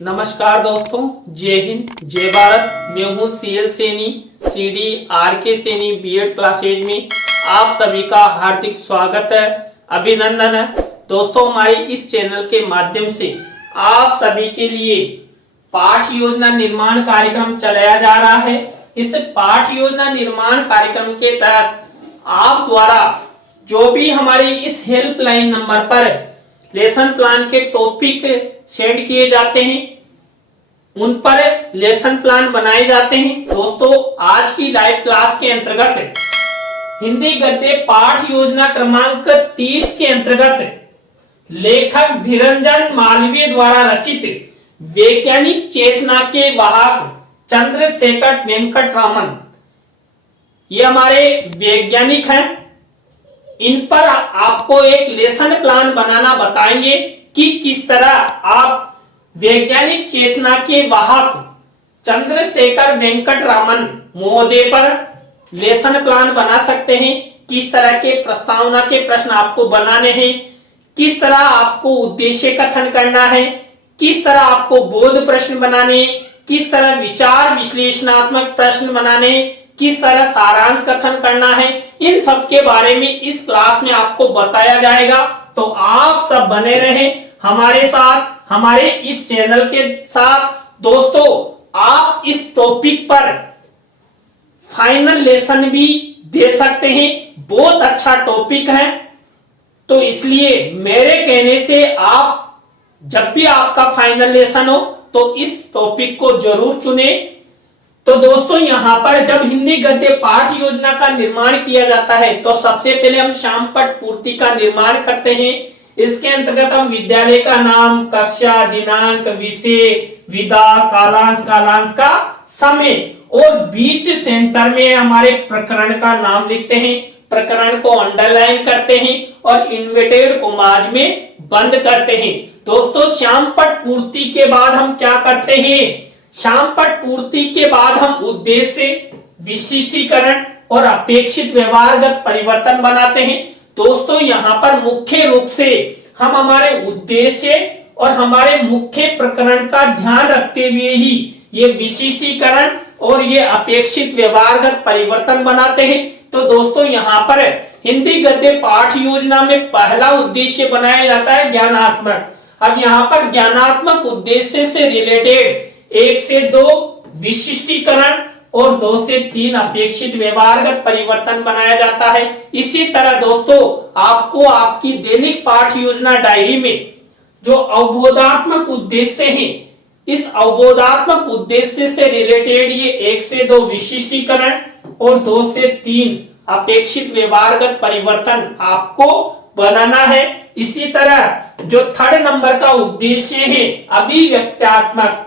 नमस्कार दोस्तों, जय हिंद, जय भारत। मैं हूँ CL Saini, CD RK Saini BEd classes में आप सभी का हार्दिक स्वागत है, अभिनंदन है। दोस्तों, हमारे इस चैनल के माध्यम से आप सभी के लिए पाठ योजना निर्माण कार्यक्रम चलाया जा रहा है। इस पाठ योजना निर्माण कार्यक्रम के तहत आप द्वारा जो भी हमारे इस हेल्पलाइन नंबर पर लेसन प्लान के टॉपिक सेंड किए जाते हैं, उन पर लेसन प्लान बनाए जाते हैं। दोस्तों, आज की लाइव क्लास के अंतर्गत हिंदी गद्य पाठ योजना क्रमांक 30 के अंतर्गत लेखक धीरंजन मालवीय द्वारा रचित वैज्ञानिक चेतना के वाहक चंद्रशेखर वेंकट रामन, ये हमारे वैज्ञानिक हैं। इन पर आपको एक लेसन प्लान बनाना बताएंगे कि किस तरह आप वैज्ञानिक चेतना के वाहक चंद्रशेखर वेंकट रामन महोदय पर लेसन प्लान बना सकते हैं, किस तरह के प्रस्तावना के प्रश्न आपको बनाने हैं, किस तरह आपको उद्देश्य कथन करना है, किस तरह आपको बोध प्रश्न बनाने, किस तरह विचार विश्लेषणात्मक प्रश्न बनाने, किस तरह सारांश कथन करना है, इन सब के बारे में इस क्लास में आपको बताया जाएगा। तो आप सब बने रहें हमारे साथ, हमारे इस चैनल के साथ। दोस्तों, आप इस टॉपिक पर फाइनल लेसन भी दे सकते हैं, बहुत अच्छा टॉपिक है। तो इसलिए मेरे कहने से आप जब भी आपका फाइनल लेसन हो तो इस टॉपिक को जरूर चुने। तो दोस्तों, यहाँ पर जब हिंदी गद्य पाठ योजना का निर्माण किया जाता है तो सबसे पहले हम श्यामपट्ट पूर्ति का निर्माण करते हैं। इसके अंतर्गत हम विद्यालय का नाम, कक्षा, दिनांक, विषय, विधा, कालांश का समय और बीच सेंटर में हमारे प्रकरण का नाम लिखते हैं। प्रकरण को अंडरलाइन करते हैं और इन्वर्टेड कॉमास में बंद करते हैं। दोस्तों, श्यामपट्ट पूर्ति के बाद हम क्या करते हैं? श्यामपट्ट पूर्ति के बाद हम उद्देश्य, विशिष्टीकरण और अपेक्षित व्यवहारगत परिवर्तन बनाते हैं। दोस्तों, यहाँ पर मुख्य रूप से हम हमारे उद्देश्य और हमारे मुख्य प्रकरण का ध्यान रखते हुए ही ये विशिष्टीकरण और ये अपेक्षित व्यवहारगत परिवर्तन बनाते हैं। तो दोस्तों, यहाँ पर हिंदी गद्य पाठ योजना में पहला उद्देश्य बनाया जाता है ज्ञानात्मक। अब यहाँ पर ज्ञानात्मक उद्देश्य से रिलेटेड 1 से 2 विशिष्टीकरण और 2 से 3 अपेक्षित व्यवहारगत परिवर्तन बनाया जाता है। इसी तरह दोस्तों, आपको आपकी दैनिक पाठ योजना डायरी में जो अवबोधात्मक उद्देश्य है, इस अवबोधात्मक उद्देश्य से रिलेटेड ये 1 से 2 विशिष्टीकरण और 2 से 3 अपेक्षित व्यवहारगत परिवर्तन आपको बनाना है। इसी तरह जो 3rd नंबर का उद्देश्य है अभिव्यक्त्यात्मक,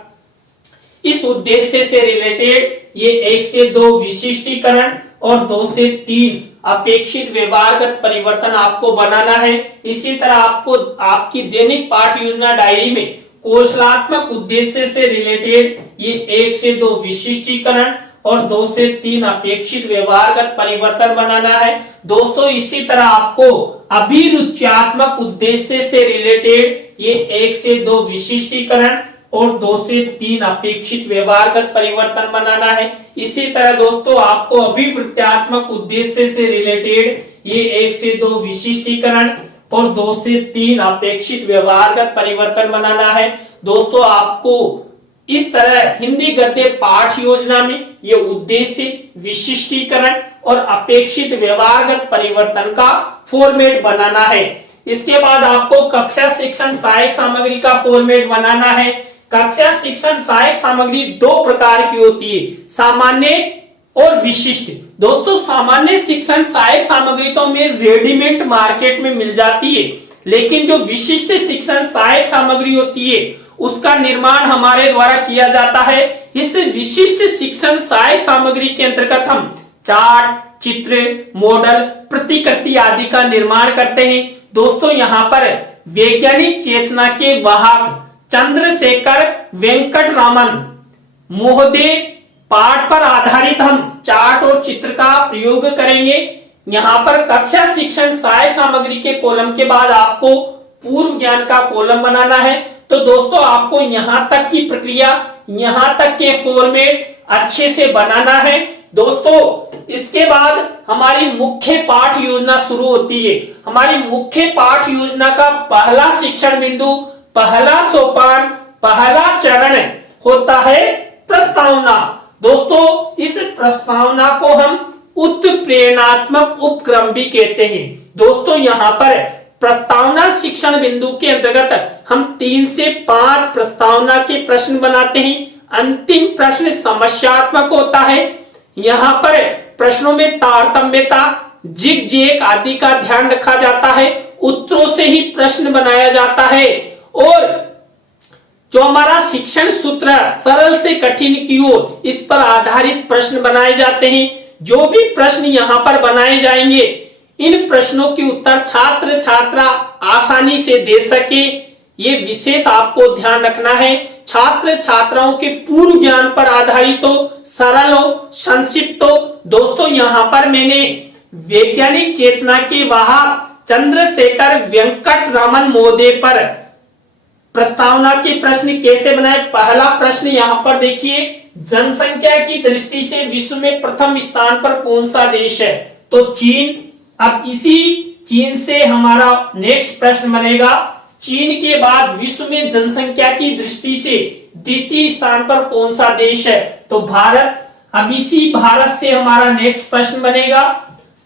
इस उद्देश्य से रिलेटेड ये 1 से 2 विशिष्टीकरण और 2 से 3 अपेक्षित व्यवहारगत परिवर्तन आपको बनाना है। इसी तरह आपको आपकी दैनिक पाठ योजना डायरी में कौशलात्मक उद्देश्य से रिलेटेड ये 1 से 2 विशिष्टीकरण और 2 से 3 अपेक्षित व्यवहारगत परिवर्तन बनाना है। दोस्तों, इसी तरह आपको अभिरुच्यात्मक उद्देश्य से रिलेटेड ये 1 से 2 विशिष्टीकरण और 2 से 3 अपेक्षित व्यवहारगत परिवर्तन बनाना है। इसी तरह दोस्तों, आपको अभिवृत्त्यात्मक उद्देश्य से रिलेटेड ये 1 से 2 विशिष्टीकरण और 2 से 3 अपेक्षित व्यवहारगत परिवर्तन बनाना है। दोस्तों, आपको इस तरह हिंदी गद्य पाठ योजना में ये उद्देश्य, विशिष्टीकरण और अपेक्षित व्यवहारगत परिवर्तन का फॉर्मेट बनाना है। इसके बाद आपको कक्षा शिक्षण सहायक सामग्री का फॉर्मेट बनाना है। कक्षा शिक्षण सहायक सामग्री 2 प्रकार की होती है, सामान्य और विशिष्ट। दोस्तों, सामान्य शिक्षण सहायक सामग्री तो हमें रेडीमेड मार्केट में मिल जाती है, लेकिन जो विशिष्ट शिक्षण सहायक सामग्री होती है उसका निर्माण हमारे द्वारा किया जाता है। इस विशिष्ट शिक्षण सहायक सामग्री के अंतर्गत हम चार्ट, चित्र, मॉडल, प्रतिकृति आदि का निर्माण करते हैं। दोस्तों, यहाँ पर वैज्ञानिक चेतना के वाहक चंद्रशेखर वेंकट रामन महोदय पाठ पर आधारित हम चार्ट और चित्र का प्रयोग करेंगे। यहाँ पर कक्षा शिक्षण सहायक सामग्री के कॉलम के बाद आपको पूर्व ज्ञान का कॉलम बनाना है। तो दोस्तों आपको यहां तक की प्रक्रिया, यहां तक के फॉर्मेट अच्छे से बनाना है दोस्तों। इसके बाद हमारी मुख्य पाठ योजना शुरू होती है। हमारी मुख्य पाठ योजना का पहला शिक्षण बिंदु, पहला सोपान, पहला चरण होता है प्रस्तावना। दोस्तों इस प्रस्तावना को हम उत्प्रेरणात्मक उपक्रम भी कहते हैं। दोस्तों यहाँ पर प्रस्तावना शिक्षण बिंदु के अंतर्गत हम 3 से 5 प्रस्तावना के प्रश्न बनाते हैं। अंतिम प्रश्न समस्यात्मक होता है। यहाँ पर प्रश्नों में तारतम्यता, जिग जैग आदि का ध्यान रखा जाता है। उत्तरों से ही प्रश्न बनाया जाता है और जो हमारा शिक्षण सूत्र सरल से कठिन की ओर, इस पर आधारित प्रश्न बनाए जाते हैं। जो भी प्रश्न यहाँ पर बनाए जाएंगे, इन प्रश्नों के उत्तर छात्र छात्रा आसानी से दे सके, ये विशेष आपको ध्यान रखना है। छात्र छात्राओं के पूर्व ज्ञान पर आधारित हो, सरल हो, संक्षिप्त हो। दोस्तों यहाँ पर मैंने वैज्ञानिक चेतना के वाहक चंद्रशेखर वेंकट रमन महोदय पर प्रस्तावना के प्रश्न कैसे बनाए। पहला प्रश्न यहाँ पर देखिए, जनसंख्या की दृष्टि से विश्व में प्रथम स्थान पर कौन सा देश है? तो चीन। अब इसी चीन से हमारा नेक्स्ट प्रश्न बनेगा, चीन के बाद विश्व में जनसंख्या की दृष्टि से द्वितीय स्थान पर कौन सा देश है? तो भारत। अब इसी भारत से हमारा नेक्स्ट प्रश्न बनेगा,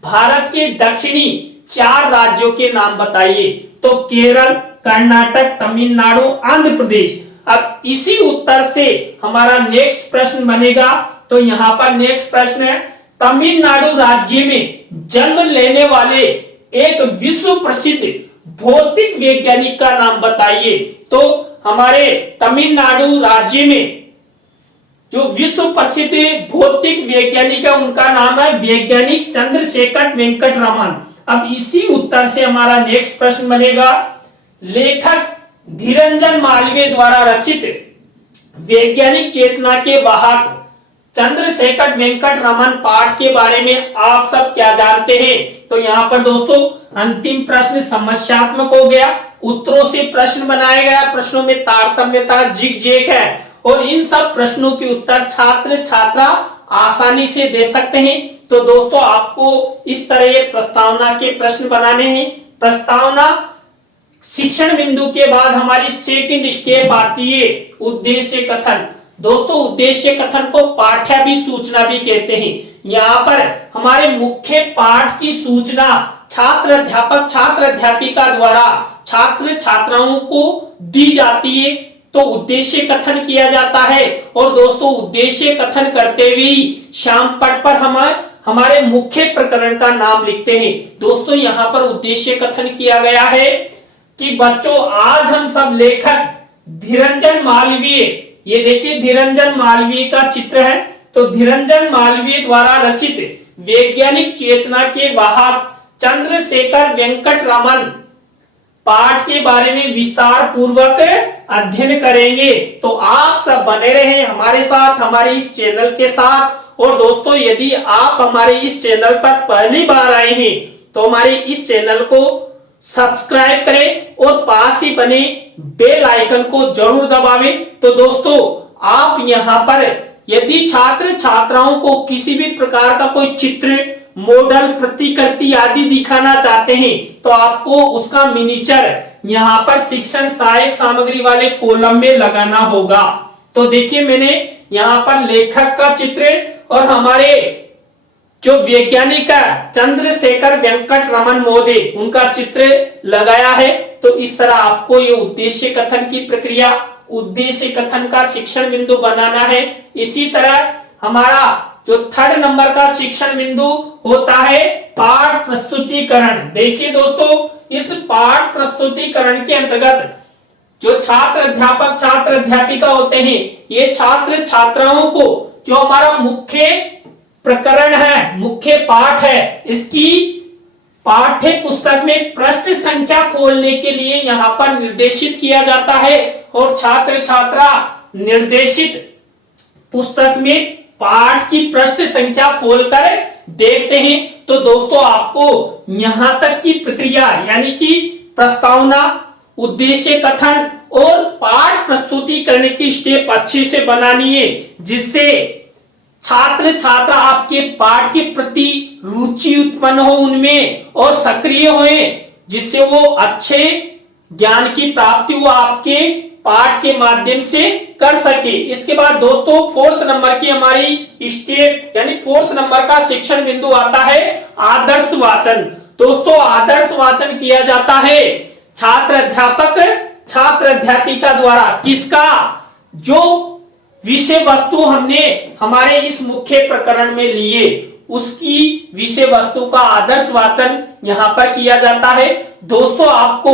भारत के दक्षिणी 4 राज्यों के नाम बताइए। तो केरल, कर्नाटक, तमिलनाडु, आंध्र प्रदेश। अब इसी उत्तर से हमारा नेक्स्ट प्रश्न बनेगा। तो यहाँ पर नेक्स्ट प्रश्न है, तमिलनाडु राज्य में जन्म लेने वाले एक विश्व प्रसिद्ध भौतिक वैज्ञानिक का नाम बताइए। तो हमारे तमिलनाडु राज्य में जो विश्व प्रसिद्ध भौतिक वैज्ञानिक है, उनका नाम है वैज्ञानिक चंद्रशेखर वेंकट रमन। अब इसी उत्तर से हमारा नेक्स्ट प्रश्न बनेगा, लेखक धीरंजन मालवीय द्वारा रचित वैज्ञानिक चेतना के वाहक चंद्रशेखर वेंकट रमन पाठ के बारे में आप सब क्या जानते हैं? तो यहाँ पर दोस्तों अंतिम प्रश्न समस्यात्मक हो गया, उत्तरों से प्रश्न बनाया गया, प्रश्नों में तारतम्यता, जिग जैग है और इन सब प्रश्नों के उत्तर छात्र छात्रा आसानी से दे सकते हैं। तो दोस्तों आपको इस तरह ये प्रस्तावना के प्रश्न बनाने हैं। प्रस्तावना शिक्षण बिंदु के बाद हमारी सेकंड स्टेप आती है उद्देश्य कथन। दोस्तों उद्देश्य कथन को पाठ्याभिसूचना भी कहते हैं। यहाँ पर हमारे मुख्य पाठ की सूचना छात्र अध्यापक छात्र अध्यापिका द्वारा छात्र छात्राओं को दी जाती है, तो उद्देश्य कथन किया जाता है। और दोस्तों उद्देश्य कथन करते हुए श्याम पट पर हमारे मुख्य प्रकरण का नाम लिखते हैं। दोस्तों यहाँ पर उद्देश्य कथन किया गया है कि बच्चों आज हम सब लेखक धीरंजन मालवीय, ये देखिए धीरंजन मालवीय का चित्र है, तो धीरंजन मालवीय द्वारा रचित वैज्ञानिक चेतना के वाहक चंद्रशेखर वेंकट रमन पाठ के बारे में विस्तार पूर्वक अध्ययन करेंगे। तो आप सब बने रहे हमारे साथ, हमारे इस चैनल के साथ। और दोस्तों यदि आप हमारे इस चैनल पर पहली बार आए हैं तो हमारे इस चैनल को सब्सक्राइब करें और पास ही बने बेल आइकन को जरूर दबावें। तो दोस्तों आप यहाँ पर यदि छात्र छात्राओं को किसी भी प्रकार का कोई चित्र, मॉडल, प्रतिकृति आदि दिखाना चाहते हैं तो आपको उसका मिनीचर यहाँ पर शिक्षण सहायक सामग्री वाले कॉलम में लगाना होगा। तो देखिए मैंने यहाँ पर लेखक का चित्र और हमारे जो वैज्ञानिक है चंद्रशेखर वेंकट रमन महोदय, उनका चित्र लगाया है। तो इस तरह आपको ये उद्देश्य कथन की प्रक्रिया, उद्देश्य कथन का शिक्षण बिंदु बनाना है। इसी तरह हमारा जो 3rd नंबर का शिक्षण बिंदु होता है पाठ प्रस्तुतिकरण। देखिए दोस्तों इस पाठ प्रस्तुतिकरण के अंतर्गत जो छात्र अध्यापक छात्र अध्यापिका होते हैं, ये छात्र छात्राओं को जो हमारा मुख्य प्रकरण है, मुख्य पाठ है, इसकी पाठ्य पुस्तक में पृष्ठ संख्या खोलने के लिए यहाँ पर निर्देशित किया जाता है और छात्र छात्रा निर्देशित पुस्तक में पाठ की पृष्ठ संख्या खोलकर देखते हैं। तो दोस्तों आपको यहाँ तक की प्रक्रिया यानी कि प्रस्तावना, उद्देश्य कथन और पाठ प्रस्तुतिकरण की स्टेप अच्छे से बनानी है, जिससे छात्र छात्रा आपके पाठ के प्रति रुचि उत्पन्न हो उनमें और सक्रिय होए, जिससे वो अच्छे ज्ञान की प्राप्ति वो आपके पाठ के माध्यम से कर सके। इसके बाद दोस्तों 4th नंबर की हमारी स्टेप यानी 4th नंबर का शिक्षण बिंदु आता है आदर्श वाचन। दोस्तों आदर्श वाचन किया जाता है छात्र अध्यापक छात्र अध्यापिका द्वारा। किसका? जो विषय वस्तु हमने हमारे इस मुख्य प्रकरण में लिए उसकी विषय वस्तु का आदर्श वाचन यहां पर किया जाता है। दोस्तों आपको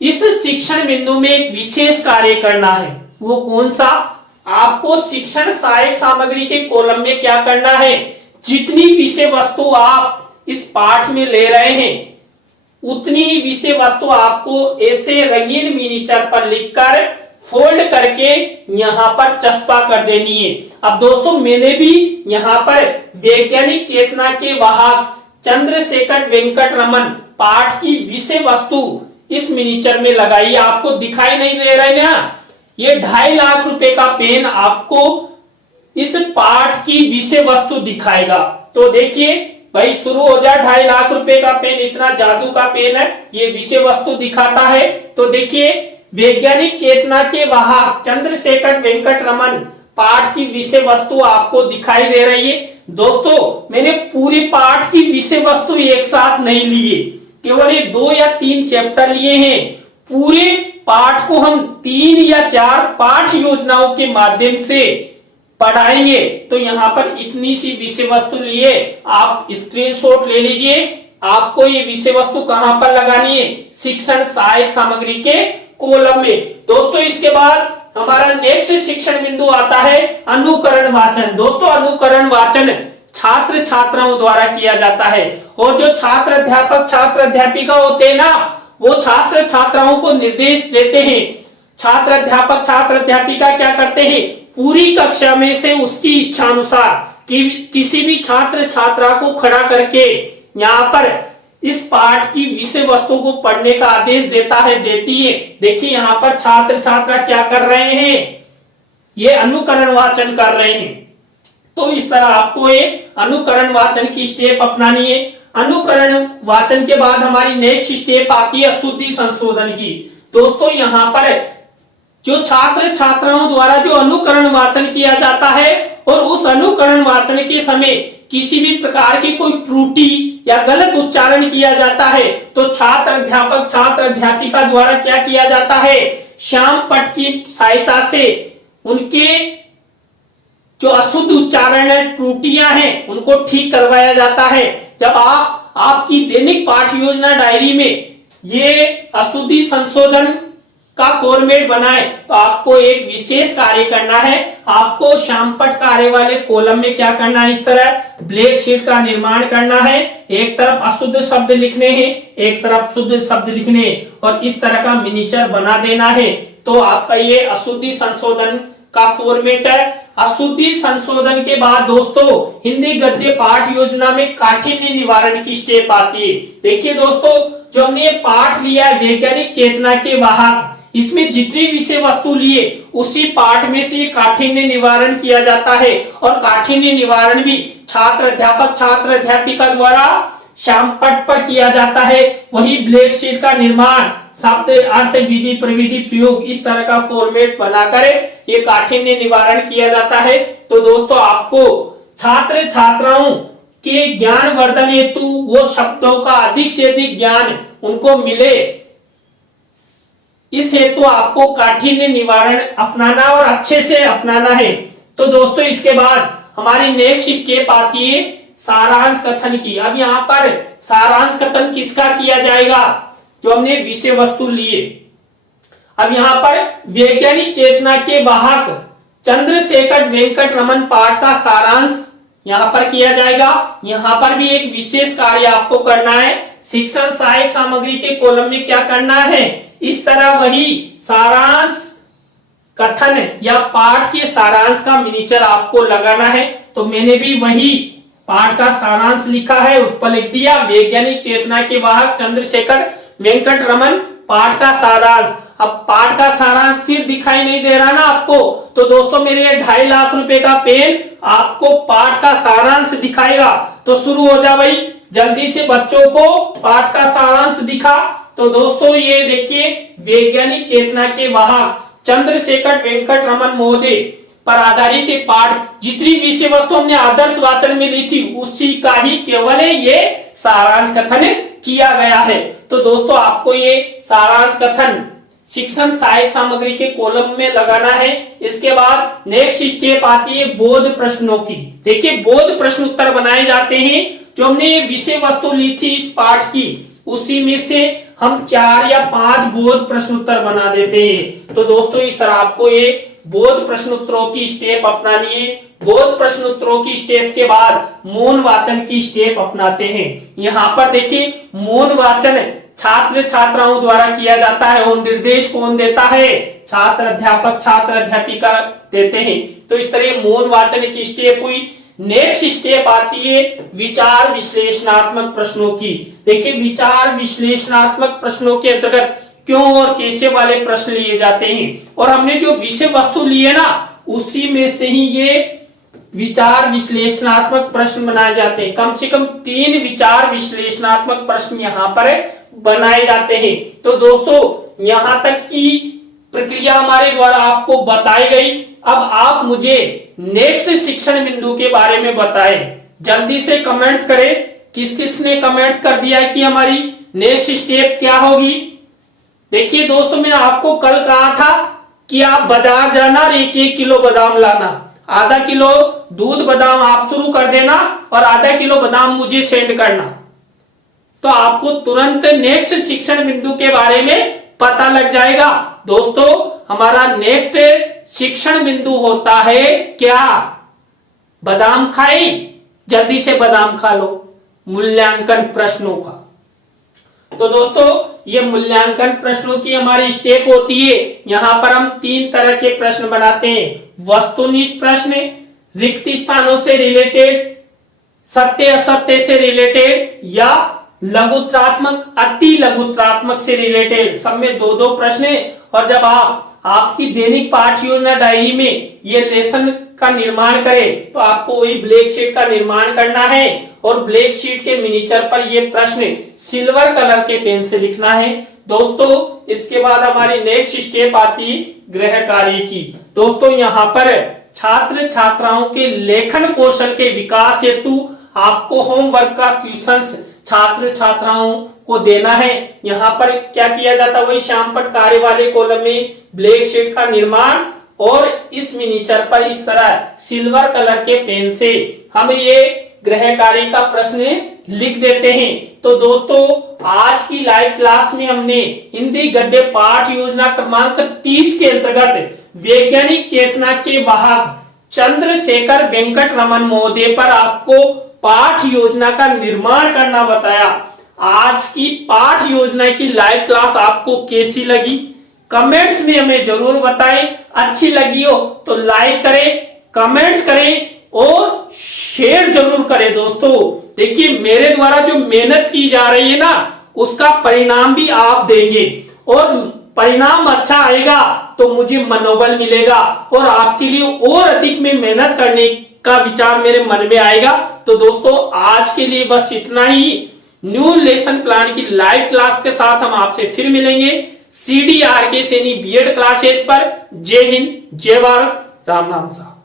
इस शिक्षण बिंदु में एक विशेष कार्य करना है। वो कौन सा? आपको शिक्षण सहायक सामग्री के कॉलम में क्या करना है, जितनी विषय वस्तु आप इस पाठ में ले रहे हैं उतनी विषय वस्तु आपको ऐसे रंगीन मिनीचर पर लिखकर फोल्ड करके यहाँ पर चस्पा कर देनी है। अब दोस्तों मैंने भी यहाँ पर वैज्ञानिक चेतना के वाहक चंद्रशेखर वेंकट रमन पाठ की विषय वस्तु इस मिनीचर में लगाई। आपको दिखाई नहीं दे रहा है ना? ये 2.5 लाख रुपए का पेन आपको इस पाठ की विषय वस्तु दिखाएगा। तो देखिए भाई शुरू हो जाए, 2.5 लाख रुपए का पेन, इतना जादू का पेन है, ये विषय वस्तु दिखाता है। तो देखिए वैज्ञानिक चेतना के वाहक चंद्रशेखर वेंकट रमन पाठ की विषय वस्तु आपको दिखाई दे रही है। दोस्तों मैंने पूरी पाठ की विषय वस्तु एक साथ नहीं लिए, केवल ये 2 या 3 चैप्टर लिए हैं। पूरे पाठ को हम 3 या 4 पाठ योजनाओं के माध्यम से पढ़ाएंगे। तो यहाँ पर इतनी सी विषय वस्तु लिए आप स्क्रीनशॉट ले लीजिए। आपको ये विषय वस्तु कहां पर लगानी है? शिक्षण सहायक सामग्री के कॉलम में। दोस्तों इसके बाद हमारा नेक्स्ट शिक्षण बिंदु आता है अनुकरण वाचन। दोस्तों अनुकरण वाचन छात्र छात्राओं द्वारा किया जाता है, और जो छात्र अध्यापक छात्र अध्यापिका होते हैं ना, वो छात्र छात्राओं को निर्देश देते हैं। छात्र अध्यापक छात्र अध्यापिका क्या करते हैं? पूरी कक्षा में से उसकी इच्छा अनुसार किसी भी छात्र छात्रा को खड़ा करके यहाँ पर इस पाठ की विषय वस्तु को पढ़ने का आदेश देता है, देती है। देखिए यहाँ पर छात्र छात्रा क्या कर रहे हैं? ये अनुकरण वाचन कर रहे हैं। तो इस तरह आपको ये अनुकरण वाचन की स्टेप अपनानी है। अनुकरण वाचन के बाद हमारी नेक्स्ट स्टेप आती है अशुद्धि संशोधन की। दोस्तों यहाँ पर जो छात्र छात्राओं द्वारा जो अनुकरण वाचन किया जाता है और उस अनुकरण वाचन के समय किसी भी प्रकार की कोई त्रुटि या गलत उच्चारण किया जाता है तो छात्र अध्यापक छात्र अध्यापिका द्वारा क्या किया जाता है? श्याम पट की सहायता से उनके जो अशुद्ध उच्चारण है त्रुटियां हैं उनको ठीक करवाया जाता है। जब आप आपकी दैनिक पाठ योजना डायरी में ये अशुद्धि संशोधन का फॉर्मेट बनाए तो आपको एक विशेष कार्य करना है। आपको श्यामपट कार्य वाले कॉलम में क्या करना है? इस तरह ब्लैक शीट का निर्माण करना है। एक तरफ अशुद्ध शब्द लिखने हैं, एक तरफ शुद्ध शब्द लिखने हैं, और इस तरह का मिनीचर बना देना है। तो आपका ये अशुद्धि संशोधन का फॉर्मेट है। अशुद्धि संशोधन के बाद दोस्तों हिंदी गद्य पाठ योजना में काठिन्य निवारण की स्टेप आती है। देखिए दोस्तों जो हमने ये पाठ लिया है वैज्ञानिक चेतना के वाहक, इसमें जितनी विषय वस्तु लिए उसी पाठ में से काठिन्य निवारण किया जाता है, और काठिन्य निवारण भी छात्र अध्यापक छात्र अध्यापिका द्वारा श्यामपट पर किया जाता है। वही ब्लैक शीट का निर्माण शब्द अर्थ विधि प्रविधि प्रयोग इस तरह का फॉर्मेट बनाकर ये काठिन्य निवारण किया जाता है। तो दोस्तों आपको छात्र छात्राओं के ज्ञान वर्धन हेतु वो शब्दों का अधिक से अधिक ज्ञान उनको मिले, इस हेतु आपको काठिन्य निवारण अपनाना और अच्छे से अपनाना है। तो दोस्तों इसके बाद हमारी नेक्स्ट स्टेप आती है सारांश कथन की। अब यहाँ पर सारांश कथन किसका किया जाएगा? जो हमने विषय वस्तु लिए। अब यहाँ पर वैज्ञानिक चेतना के वाहक चंद्रशेखर वेंकट रमन पाठ का सारांश यहाँ पर किया जाएगा। यहाँ पर भी एक विशेष कार्य आपको करना है। शिक्षण सहायक सामग्री के कॉलम में क्या करना है? इस तरह वही सारांश कथन या पाठ के सारांश का मिनीचर आपको लगाना है। तो मैंने भी वही पाठ का सारांश लिखा है, ऊपर लिख दिया वैज्ञानिक चेतना के वाहक चंद्रशेखर वेंकट रमन पाठ का सारांश। अब पाठ का सारांश फिर दिखाई नहीं दे रहा ना आपको, तो दोस्तों मेरे 2.5 लाख रुपए का पेन आपको पाठ का सारांश दिखाएगा। तो शुरू हो जा भाई, जल्दी से बच्चों को पाठ का सारांश दिखा। तो दोस्तों ये देखिए, वैज्ञानिक चेतना के वाहक चंद्रशेखर वेंकट रमन महोदय पर आधारित ये पाठ, जितनी विषय वस्तु हमने आदर्श वाचन में ली थी उसी का ही केवल ये सारांश कथन किया गया है। तो दोस्तों आपको ये सारांश कथन शिक्षण साहित्य सामग्री के कॉलम में लगाना है। इसके बाद नेक्स्ट स्टेप आती है बोध प्रश्नों की। देखिए बोध प्रश्न उत्तर बनाए जाते हैं, जो हमने विषय वस्तु ली थी इस पाठ की उसी में से हम 4 या 5 बोध प्रश्न उत्तर बना देते हैं। तो दोस्तों इस तरह आपको ये बोध प्रश्नोत्तरों की स्टेप अपनानी है। बोध प्रश्नोत्तरों की स्टेप के बाद मौन वाचन की स्टेप अपनाते हैं। यहाँ पर देखिए मौन वाचन छात्र छात्राओं द्वारा किया जाता है और निर्देश कौन देता है? छात्र अध्यापक छात्र अध्यापिका देते हैं। तो इस तरह मौन वाचन की स्टेप हुई। नेक्स्ट स्टेप आती है विचार विश्लेषणात्मक प्रश्नों की। देखिए विचार विश्लेषणात्मक प्रश्नों के अंतर्गत क्यों और कैसे वाले प्रश्न लिए जाते हैं, और हमने जो विषय वस्तु लिए ना उसी में से ही ये विचार विश्लेषणात्मक प्रश्न बनाए जाते हैं। कम से कम 3 विचार विश्लेषणात्मक प्रश्न यहाँ पर बनाए जाते हैं। तो दोस्तों यहां तक की प्रक्रिया हमारे द्वारा आपको बताई गई। अब आप मुझे नेक्स्ट शिक्षण बिंदु के बारे में बताएं। जल्दी से कमेंट्स करें, किस किस ने कमेंट्स कर दिया है कि हमारी नेक्स्ट स्टेप क्या होगी। देखिए दोस्तों मैंने आपको कल कहा था कि आप बाजार जाना और 1-1 किलो बादाम लाना, आधा किलो दूध बादाम आप शुरू कर देना और आधा किलो बादाम मुझे सेंड करना, तो आपको तुरंत नेक्स्ट शिक्षण बिंदु के बारे में पता लग जाएगा। दोस्तों हमारा नेक्स्ट शिक्षण बिंदु होता है क्या? बादाम खाई, जल्दी से बादाम खा लो, मूल्यांकन प्रश्नों का। तो दोस्तों ये मूल्यांकन प्रश्नों की हमारी स्टेप होती है। यहां पर हम 3 तरह के प्रश्न बनाते हैं। वस्तुनिष्ठ प्रश्न, रिक्त स्थानों से रिलेटेड, सत्य असत्य से रिलेटेड, या लघुत्रात्मक अति लघुत्रात्मक से रिलेटेड। सब में 2-2 प्रश्न है। और जब आपकी दैनिक पाठ योजना डायरी में ये लेसन का निर्माण करें तो आपको वही ब्लैक शीट का निर्माण करना है और ब्लैक शीट के मिनीचर पर ये प्रश्न सिल्वर कलर के पेन से लिखना है। दोस्तों इसके बाद हमारी नेक्स्ट स्टेप आती है गृह कार्य की। दोस्तों यहाँ पर छात्र छात्राओं के लेखन कौशल के विकास हेतु आपको होमवर्क का क्वेश्चंस छात्र छात्राओं को देना है। यहाँ पर क्या किया जाता है, वही श्यामपट्ट कार्य वाले कॉलम में ब्लैक शीट का निर्माण और इस मिनीचर पर इस तरह सिल्वर कलर के पेन से हम ये गृह कार्य का प्रश्न लिख देते हैं। तो दोस्तों आज की लाइव क्लास में हमने हिंदी गद्य पाठ योजना क्रमांक 30 के अंतर्गत वैज्ञानिक चेतना के वाहक चंद्रशेखर वेंकट रमन महोदय पर आपको पाठ योजना का निर्माण करना बताया। आज की पाठ योजना की लाइव क्लास आपको कैसी लगी कमेंट्स में हमें जरूर बताएं। अच्छी लगी हो तो लाइक करें, कमेंट्स करें और शेयर जरूर करें। दोस्तों देखिए मेरे द्वारा जो मेहनत की जा रही है ना उसका परिणाम भी आप देंगे और परिणाम अच्छा आएगा तो मुझे मनोबल मिलेगा और आपके लिए और अधिक में मेहनत करने का विचार मेरे मन में आएगा। तो दोस्तों आज के लिए बस इतना ही। न्यू लेसन प्लान की लाइव क्लास के साथ हम आपसे फिर मिलेंगे CDRK सैनी बीएड क्लासेज पर। जय हिंद, जय भारत, राम राम साहब।